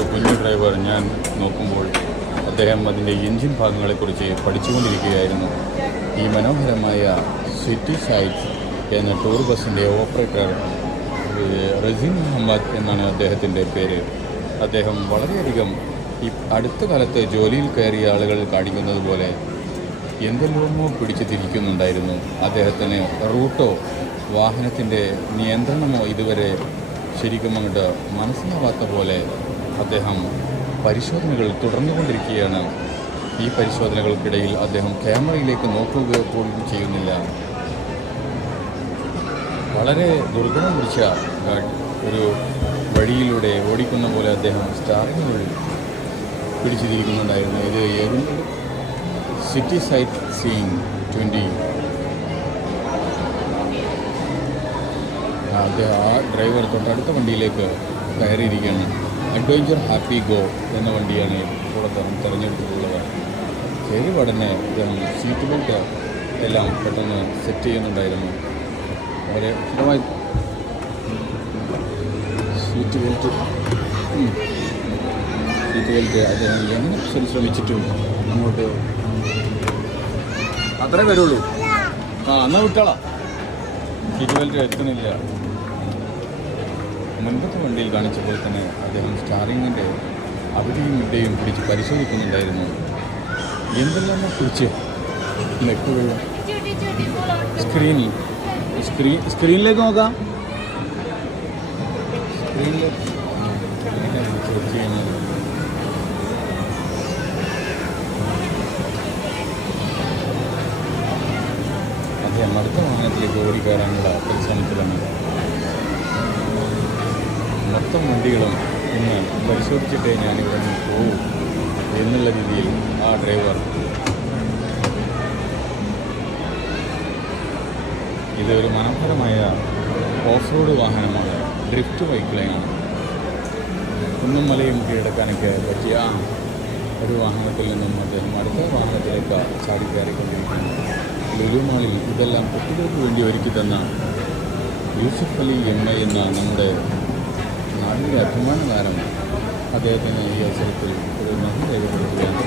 ഒരു കുഞ്ഞു ഡ്രൈവർ ഞാൻ നോക്കുമ്പോൾ അദ്ദേഹം അതിൻ്റെ എൻജിൻ ഭാഗങ്ങളെക്കുറിച്ച് പഠിച്ചുകൊണ്ടിരിക്കുകയായിരുന്നു. ഈ മനോഹരമായ സിറ്റി സൈറ്റ്സ് എന്ന ടൂർ ബസ്സിൻ്റെ ഓപ്പറേറ്റർ റസീൻ മുഹമ്മദ് എന്നാണ് അദ്ദേഹത്തിൻ്റെ പേര്. അദ്ദേഹം വളരെയധികം ഈ അടുത്ത കാലത്ത് ജോലിയിൽ കയറിയ ആളുകൾ കാണിക്കുന്നത് പോലെ എന്തെല്ലാമോ പിടിച്ചു തിരിക്കുന്നുണ്ടായിരുന്നു. അദ്ദേഹത്തിന് റൂട്ടോ വാഹനത്തിൻ്റെ നിയന്ത്രണമോ ഇതുവരെ ശരിക്കും അങ്ങോട്ട് മനസ്സിലാവാത്ത പോലെ അദ്ദേഹം പരിശോധനകൾ തുടർന്നുകൊണ്ടിരിക്കുകയാണ്. ഈ പരിശോധനകൾക്കിടയിൽ അദ്ദേഹം ക്യാമറയിലേക്ക് നോക്കുക പോലും ചെയ്യുന്നില്ല. വളരെ ദുർഗന്ധം പിടിച്ച ഒരു വഴിയിലൂടെ ഓടിക്കുന്ന പോലെ അദ്ദേഹം സ്റ്റാറിങ്ങുകൾ പിടിച്ചിരിക്കുന്നുണ്ടായിരുന്നു. ഇത് ഏതെങ്കിലും സിറ്റി സൈറ്റ് സീയിങ് 20. അദ്ദേഹം ആ ഡ്രൈവർ തൊട്ടടുത്ത വണ്ടിയിലേക്ക് കയറിയിരിക്കുകയാണ്. അഡ്വഞ്ചർ ഹാപ്പി ഗോ എന്ന വണ്ടിയാണ് ഇവിടെ തിരഞ്ഞെടുത്തിട്ടുള്ളത്. കയറി ഉടനെ അദ്ദേഹം സീറ്റ് ബെൽറ്റ് എല്ലാം പെട്ടെന്ന് സെറ്റ് ചെയ്യുന്നുണ്ടായിരുന്നു. വളരെ ഉത്തരമായി സീറ്റ് ബെൽറ്റ് അദ്ദേഹം എങ്ങനെ ശ്രമിച്ചിട്ടും അങ്ങോട്ട് അത്രേ വരുള്ളൂ. എന്നാൽ വിട്ടാളാം. സീറ്റ് ബെൽറ്റ് എത്തുന്നില്ല. മുൻപത്തെ വണ്ടിയിൽ കാണിച്ചപ്പോൾ തന്നെ അദ്ദേഹം സ്റ്റാറിങ്ങിൻ്റെ അവിടെയും ഇവിടെയും പിടിച്ച് പരിശോധിക്കുന്നുണ്ടായിരുന്നു. എന്തെല്ലാം പിടിച്ച് നെക്കുകൾ സ്ക്രീനിലേക്ക് നോക്കാം. സ്ക്രീനിലേക്ക് അദ്ദേഹം അടുത്ത വാഹനത്തിലേക്ക് ഓടിക്കയറാനുള്ള പരിശ്രമത്തിലാണ്. മൊത്തം വണ്ടികളും ഇന്ന് പരിശോധിച്ചിട്ടേ ഞാനിവിടെ നിന്ന് പോകൂ എന്നുള്ള രീതിയിൽ ആ ഡ്രൈവർ. ഇതൊരു മനോഹരമായ ഓഫ് റോഡ് വാഹനമാണ്. ഡ്രിഫ്റ്റ് ബൈക്കിലാണ്. കുന്നും മലയും കീഴടക്കാനൊക്കെ പറ്റിയ ഒരു വാഹനത്തിൽ നിന്നും അദ്ദേഹം അടുത്ത വാഹനത്തിലേക്ക് ചാടിക്കയറിക്കൊണ്ടിരിക്കുന്നു. ലുലു മാളിൽ ഇതെല്ലാം കുട്ടികൾക്ക് വേണ്ടി ഒരുക്കി തന്ന യൂസുഫ് അലി എന്ന നമ്മുടെ നാടിൻ്റെ അഭിമാന താരം അദ്ദേഹത്തിന് ഈ അവസരത്തിൽ ഒരു നന്ദി രേഖപ്പെടുത്തുകയാണ്.